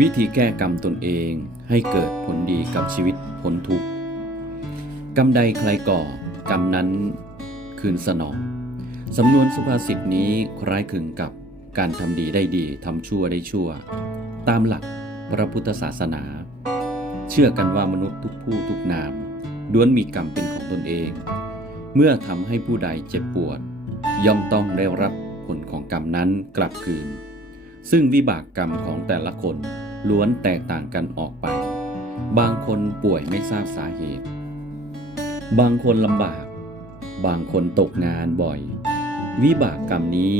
วิธีแก้กรรมตนเองให้เกิดผลดีกับชีวิตพ้นทุกข์กรรมใดใครก่อกรรมนั้นคืนสนองสำนวนสุภาษิตนี้คล้ายคลึงกับการทำดีได้ดีทำชั่วได้ชั่ว ตามหลักพระพุทธศาสนา เชื่อกันว่ามนุษย์ทุกผู้ทุกนามล้วนมีกรรมเป็นของตนเอง เมื่อทำให้ผู้ใดเจ็บปวด ย่อมต้องได้รับผลของกรรมนั้นกลับคืน ซึ่งวิบากกรรมของแต่ละคนล้วนแตกต่างกันออกไป บางคนป่วยไม่ทราบสาเหตุ บางคนลำบาก บางคนตกงานบ่อย วิบากกรรมนี้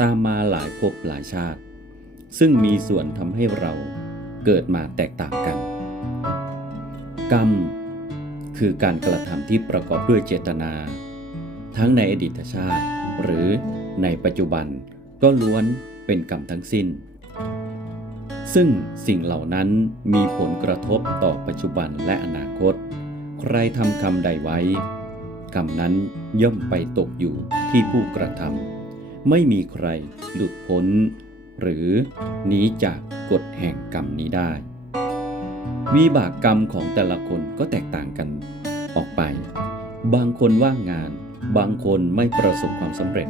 ตามมาหลายภพหลายชาติ ซึ่งมีส่วนทำให้เราเกิดมาแตกต่างกัน กรรม คือการกระทำที่ประกอบด้วยเจตนา ทั้งในอดีตชาติ หรือในปัจจุบันก็ล้วน เป็นกรรมทั้งสิ้น ซึ่งสิ่งเหล่านั้นมีผลกระทบต่อปัจจุบันและอนาคต ใครทำกรรมใดไว้ กรรมนั้นย่อมไปตกอยู่ที่ผู้กระทำไม่มีใครหลุดพ้น หรือหนีจากกฎแห่งกรรมนี้ได้ วิบากกรรมของแต่ละคนก็แตกต่างกันออกไป บางคนว่างงาน บางคนไม่ประสบความสำเร็จ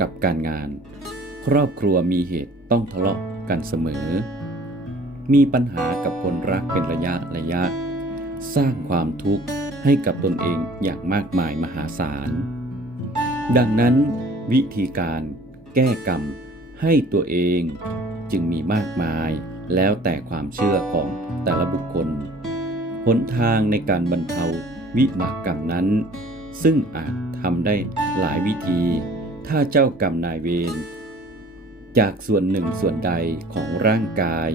กับการงาน ครอบครัวมีเหตุต้องทะเลาะกันเสมอ มีปัญหากับคนรักเป็นระยะระยะ สร้างความทุกข์ให้กับตนเองอย่างมากมายมหาศาล ดังนั้น วิธีการแก้กรรมให้ตัวเองจึงมีมากมายแล้วแต่ความเชื่อของแต่ละบุคคล หนทางในการบรรเทาวิบากกรรมนั้น ซึ่งอาจทำได้หลายวิธี ถ้าเจ้ากรรมนายเวร จากส่วนหนึ่งส่วนใดของร่างกาย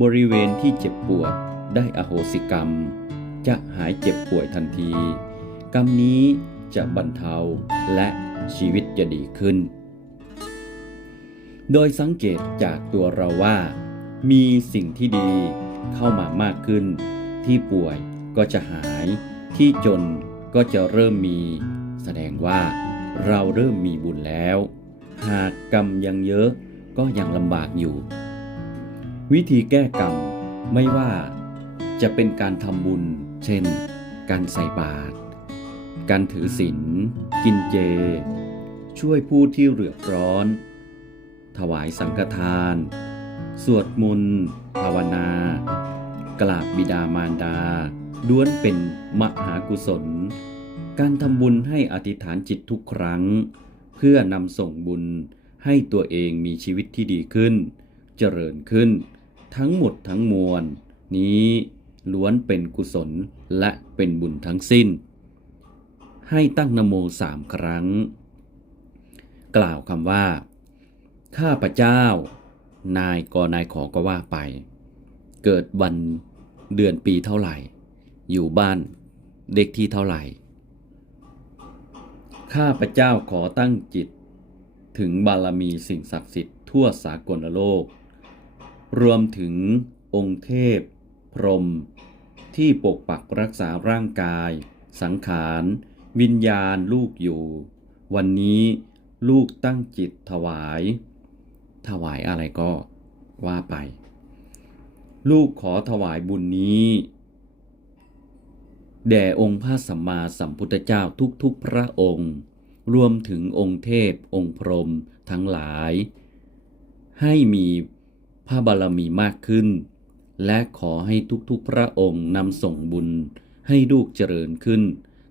บริเวณที่เจ็บปวดได้อโหสิกรรม จะหายเจ็บป่วยทันที กรรมนี้จะบรรเทาและชีวิตจะดีขึ้น โดยสังเกตจากตัวเราว่า มีสิ่งที่ดีเข้ามามากขึ้น ที่ป่วยก็จะหาย ที่จนก็จะเริ่มมี แสดงว่าเราเริ่มมีบุญแล้ว หากกรรมยังเยอะ ก็ยังลำบากอยู่ วิธีแก้กรรมไม่ว่าจะเป็นการทำบุญ เช่น การใส่บาตร การถือศีล กินเจ ช่วยผู้ที่เดือดร้อน ถวายสังฆทาน สวดมนต์ ภาวนา กราบบิดามารดา ล้วนเป็นมหากุศล การทำบุญให้อธิษฐานจิตทุกครั้ง เพื่อนำส่งบุญ ให้ตัวเองมีชีวิตที่ดีขึ้น เจริญขึ้น ทั้งหมดทั้งมวล นี้ล้วนเป็นกุศลและเป็นบุญทั้งสิ้น ให้ตั้งนโมสามครั้ง กล่าวคำว่า ข้าพเจ้า นายกนายขอก็ว่าไป เกิดวันเดือนปีเท่าไหร่ อยู่บ้านเด็กที่เท่าไหร่ ข้าพเจ้าขอตั้งจิต ถึงบารมีสิ่งศักดิ์สิทธิ์ทั่วสากลโลก รวมถึงองค์เทพ พรหมที่ปกปักรักษาร่างกาย สังขาร วิญญาณลูกอยู่ วันนี้ลูกตั้งจิตถวาย ถวายอะไรก็ว่าไป ลูกขอถวายบุญนี้แด่องค์พระสัมมาสัมพุทธเจ้าทุกๆพระองค์ รวมถึงองค์เทพองค์พรหมทั้งหลาย ให้มีพระบารมีมากขึ้น และขอให้ทุกๆพระองค์นำส่งบุญให้ลูกเจริญขึ้น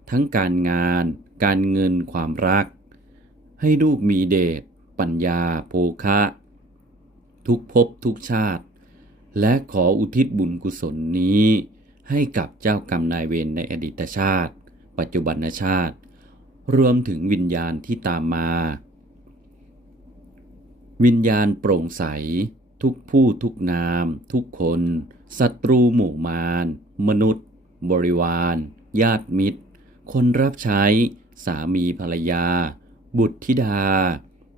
ทั้งการงาน การเงินความรัก ให้ลูกมีเดชปัญญาโภคะ ทุกภพทุกชาติ และขออุทิศบุญกุศลนี้ ให้กับเจ้ากรรมนายเวรในอดีตชาติ ปัจจุบันชาติ รวมถึงวิญญาณที่ตามมา วิญญาณโปร่งใส ทุกผู้ทุกนาม ทุกคนศัตรูหมู่มาร มนุษย์ บริวาร ญาติมิตร คนรับใช้ สามีภรรยา บุตรธิดา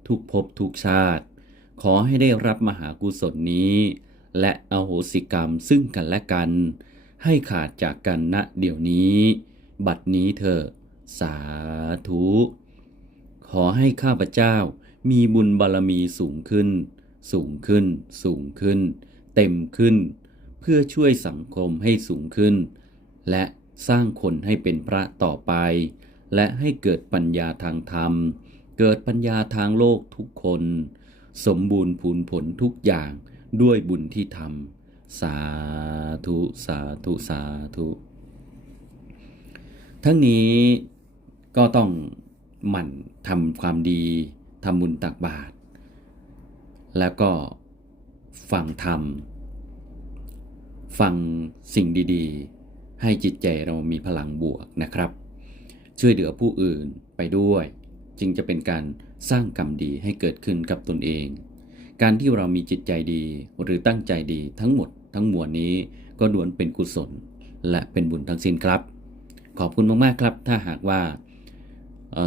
ทุกภพทุกชาติ ขอให้ได้รับมหากุศลนี้ และอโหสิกรรมซึ่งกันและกัน ให้ขาดจากกันณเดี๋ยวนี้ บัดนี้เถอะ สาธุ ขอให้ข้าพเจ้ามีบุญบารมีสูงขึ้น สูงขึ้น สูงขึ้น เต็มขึ้น เพื่อช่วยสังคมให้สูงขึ้น และสร้างคนให้เป็นพระต่อไป และให้เกิดปัญญาทางธรรม เกิดปัญญาทางโลกทุกคน สมบูรณ์ผลผลทุกอย่างด้วยบุญที่ทำสาธุ สาธุ สาธุ ทั้งนี้ ก็ต้องหมั่นทำความดีทำบุญตักบาตรแล้วก็ฟังธรรม ฟังสิ่งดีๆ ให้จิตใจเรามีพลังบวกนะครับ ช่วยเหลือผู้อื่นไปด้วย จึงจะเป็นการสร้างกรรมดีให้เกิดขึ้นกับตนเอง การที่เรามีจิตใจดีหรือตั้งใจดีทั้งหมดทั้งมวลนี้ก็ล้วนเป็นกุศล และเป็นบุญทั้งสิ้นครับ ขอบคุณมากๆครับ ถ้าหากว่า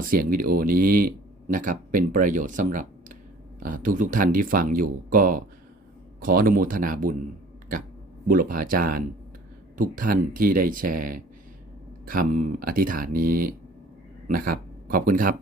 เสียงวิดีโอนี้นะครับเป็นประโยชน์สำหรับทุกทุกท่านที่ฟังอยู่ก็ขออนุโมทนาบุญกับบุรพาจารย์ ทุกท่านที่ได้แชร์คำอธิษฐานนี้นะครับ ขอบคุณครับ